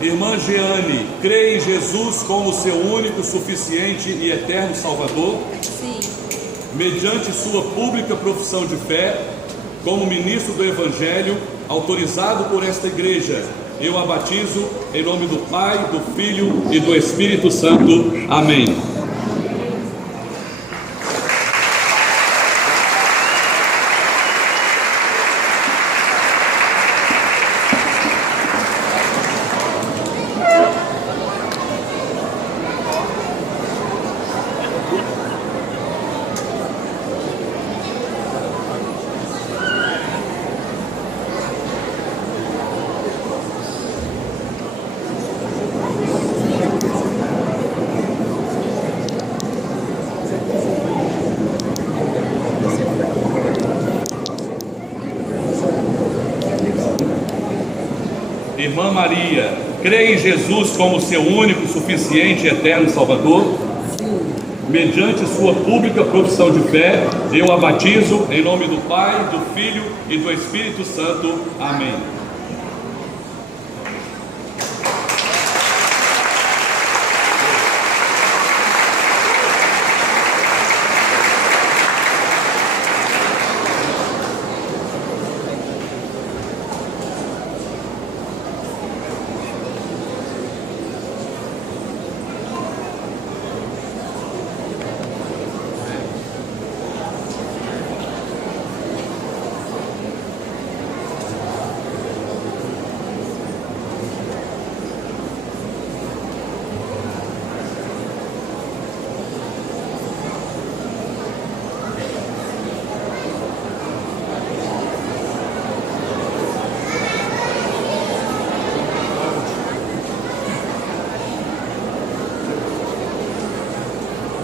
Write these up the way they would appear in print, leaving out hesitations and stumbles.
Irmã Jeane, crê em Jesus como seu único, suficiente e eterno Salvador? Sim. Mediante sua pública profissão de fé, como ministro do Evangelho, autorizado por esta igreja, eu a batizo em nome do Pai, do Filho e do Espírito Santo. Amém. Irmã Maria, crê em Jesus como seu único, suficiente e eterno Salvador? Sim. Mediante sua pública profissão de fé, eu a batizo em nome do Pai, do Filho e do Espírito Santo. Amém.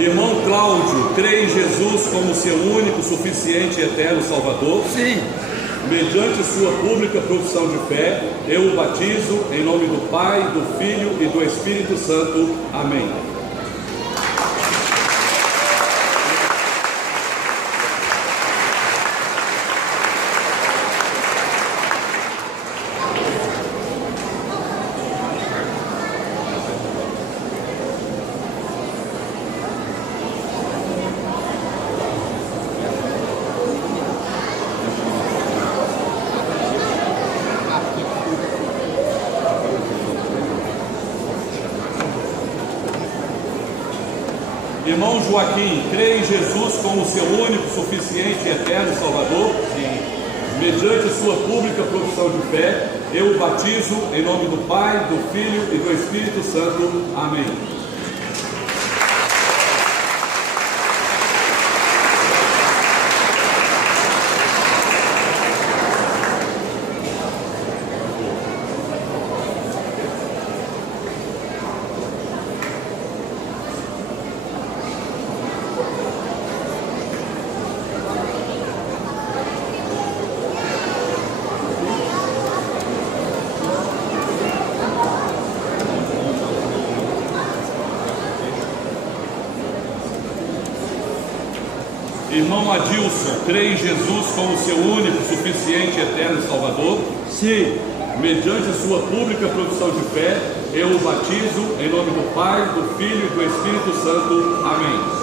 Irmão Cláudio, crê em Jesus como seu único, suficiente e eterno Salvador? Sim. Mediante sua pública profissão de fé, eu o batizo em nome do Pai, do Filho e do Espírito Santo. Amém. Irmão Joaquim, crê em Jesus como seu único, suficiente e eterno Salvador? Sim. Mediante sua pública profissão de fé, eu o batizo em nome do Pai, do Filho e do Espírito Santo. Amém. Irmão Adilson, crê em Jesus como seu único, suficiente e eterno Salvador? Sim. Mediante sua pública profissão de fé, eu o batizo em nome do Pai, do Filho e do Espírito Santo. Amém.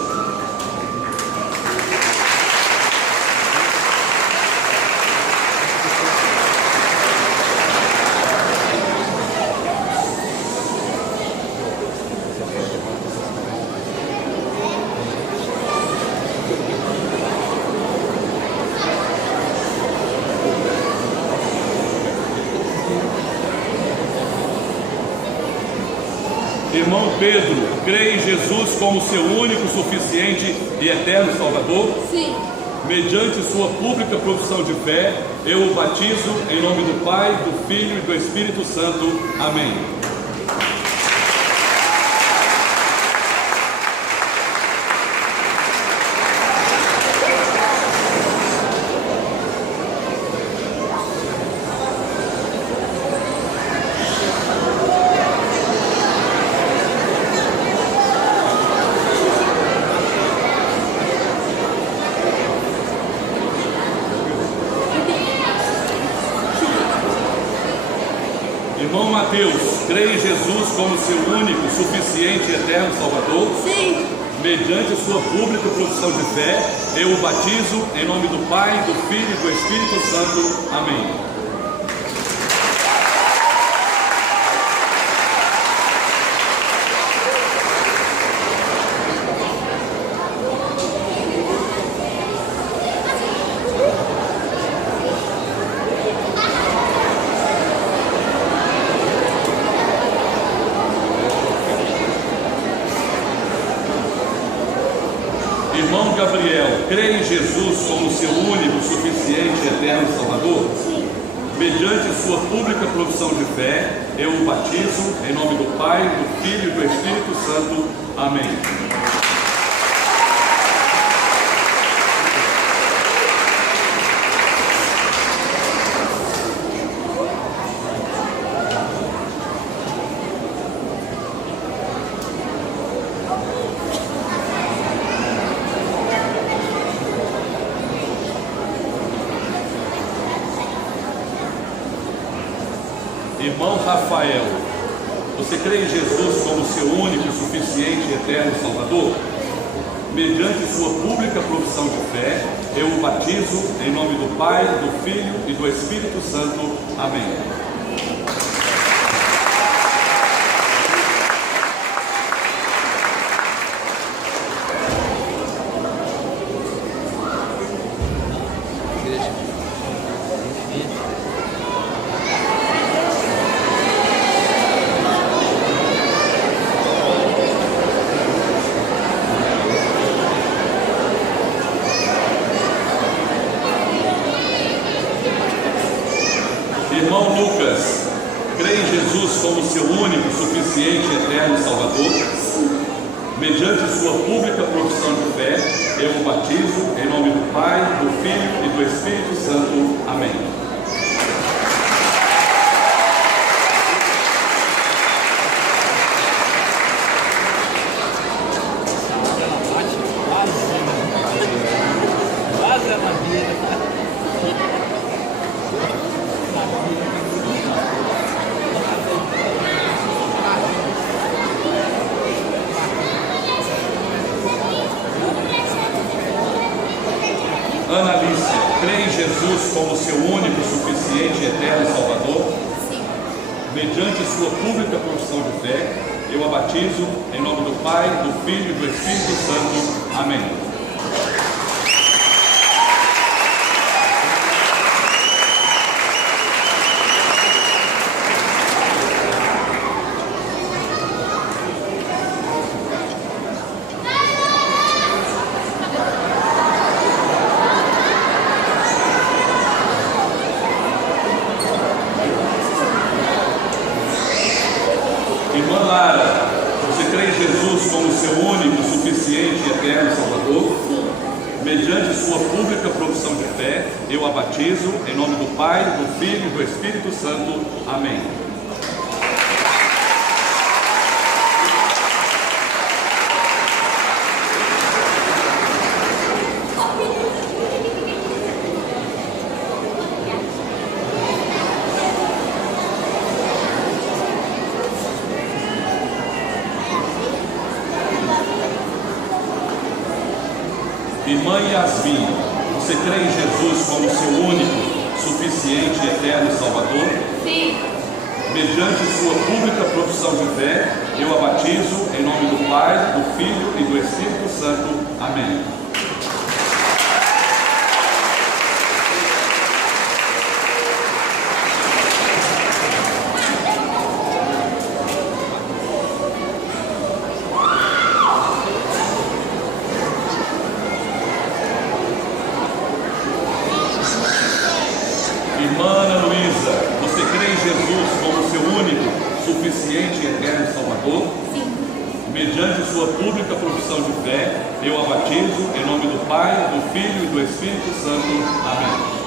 Irmão Pedro, crê em Jesus como seu único, suficiente e eterno Salvador? Sim. Mediante sua pública profissão de fé, eu o batizo em nome do Pai, do Filho e do Espírito Santo. Amém. Irmão Mateus, crê em Jesus como seu único, suficiente e eterno Salvador? Sim. Mediante sua pública profissão de fé, eu o batizo em nome do Pai, do Filho e do Espírito Santo. Amém. Irmão Gabriel, crê em Jesus como seu único, suficiente e eterno Salvador? Sim. Mediante sua pública profissão de fé, eu o batizo em nome do Pai, do Filho e do Espírito Santo. Amém. Irmão Rafael, você crê em Jesus como seu único, suficiente e eterno Salvador? Mediante sua pública profissão de fé, eu o batizo em nome do Pai, do Filho e do Espírito Santo. Amém. Irmão Lucas, crê em Jesus como seu único, suficiente e eterno Salvador? Mediante sua pública profissão de fé, eu o batizo em nome do Pai, do Filho e do Espírito Santo. Amém. Ana Lícia, crê em Jesus como seu único, suficiente e eterno Salvador? Sim. Mediante sua pública profissão de fé, eu a batizo em nome do Pai, do Filho e do Espírito Santo. Amém. Irmã Lara, você crê em Jesus como seu único, suficiente e eterno Salvador? Sim. Mediante sua pública profissão de fé, eu a batizo em nome do Pai, do Filho e do Espírito Santo. Amém. Irmã Yasmin, você crê em Jesus como seu único, suficiente e eterno Salvador? Sim. Mediante sua pública profissão de fé, eu a batizo em nome do Pai, do Filho e do Espírito Santo. Amém. Irmã Ana Luísa, você crê em Jesus como seu único, suficiente e eterno Salvador? Sim. Mediante sua pública profissão de fé, eu a batizo em nome do Pai, do Filho e do Espírito Santo. Amém.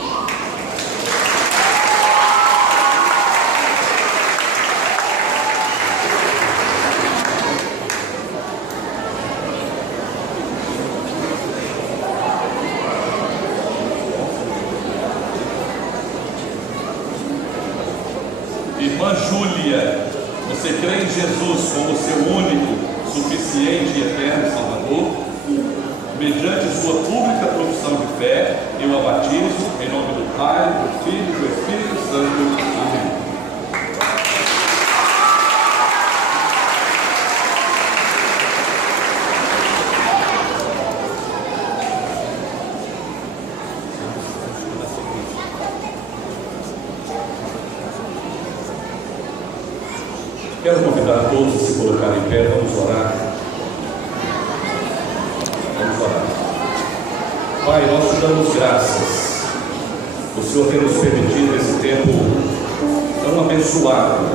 Irmã Irmã Júlia, você crê em Jesus como seu único, suficiente e eterno Salvador? Mediante sua pública profissão de fé, eu a batizo em nome do Pai, do Filho e do Espírito Santo. Amém. Quero convidar todos a se colocarem em pé, vamos orar. Vamos orar. Pai, nós te damos graças. O Senhor tem nos permitido esse tempo tão abençoado,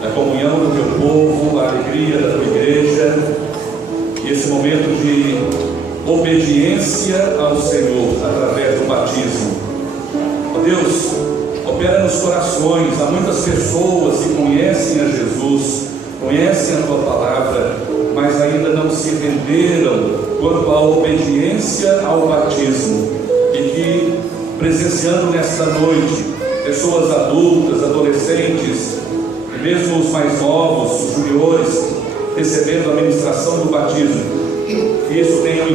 da comunhão do teu povo, a alegria da tua igreja, e esse momento de obediência ao Senhor através do batismo. Ó Deus, opera nos corações. Há muitas pessoas que conhecem a Jesus, conhecem a tua palavra, mas ainda não se renderam quanto à obediência ao batismo, e que, presenciando nesta noite, pessoas adultas, adolescentes, e mesmo os mais novos, os juniores, recebendo a ministração do batismo, que isso tenha